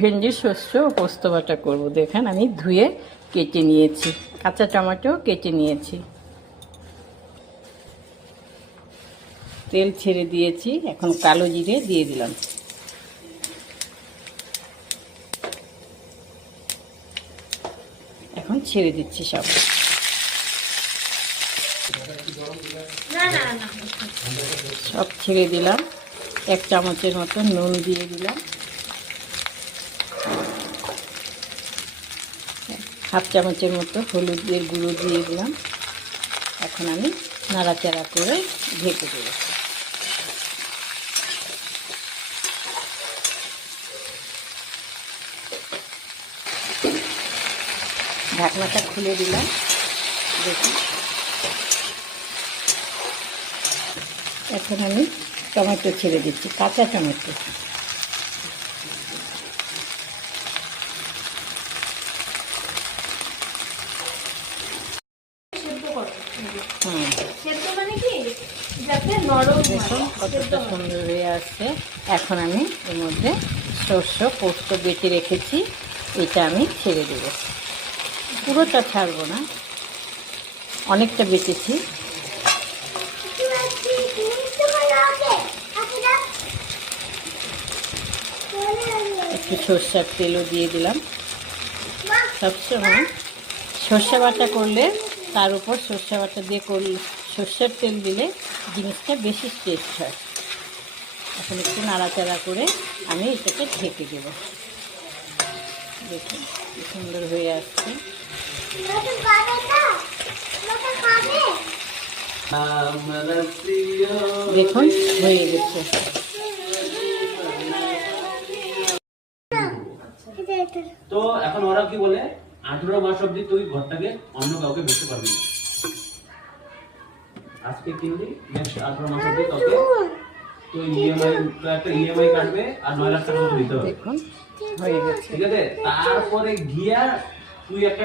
ভেন্ডি শস্য ও পোস্ত বাটা করবো। দেখেন আমি ধুয়ে কেটে নিয়েছি, কাঁচা টমেটো কেটে নিয়েছি, তেল ছেড়ে দিয়েছি। এখন কালো জিরে দিয়ে দিলাম। এখন ছেড়ে দিচ্ছি সব। সব ছেড়ে দিলাম। 1 চামচের মতো নুন দিয়ে দিলাম, 1/2 চামচের মতো হলুদের গুঁড়ো দিয়ে দিলাম। এখন আমি নাড়াচাড়া করে ঢেকে দেব। ঢাকনাটা খুলে দিলাম। দেখুন, এখন আমি টমেটো ছেড়ে দিচ্ছি, কাঁচা টমেটো। দেখুন কতটা সুন্দর হয়ে আসছে। এখন আমি এর মধ্যে শস্য পোস্ত বেটে রেখেছি, এটা আমি ছেড়ে দেব। পুরোটা ছাড়বো না, অনেকটা বেটেছি। একটু সর্ষের তেলও দিয়ে দিলাম। সবসময় সর্ষে বাটা করলে তার উপর সর্ষে বাটা দিয়ে করলে, সর্ষের তেল দিলে জিনিসটা বেশি টেস্ট হয়। এখন একটু নাড়াচাড়া করে আমি এটাকে ঢেকে দেব। দেখুন কি সুন্দর হয়ে আসছে। দেখুন হয়ে গেছে। তো এখন ওরা কি বলে, 18 মাস অব্দি তুই ঘরটাকে অন্য কাউকে বেচতে পারবি না। আজকে কিনলি, নেক্সট 18 মাস অব্দি তোকে তুই একটা ইএমআই কাটবে আর 9 লাখ টাকা দিতে হবে। দেখুন হয়ে গেছে। ঠিক আছে, তারপরে গিয়া তুই একটা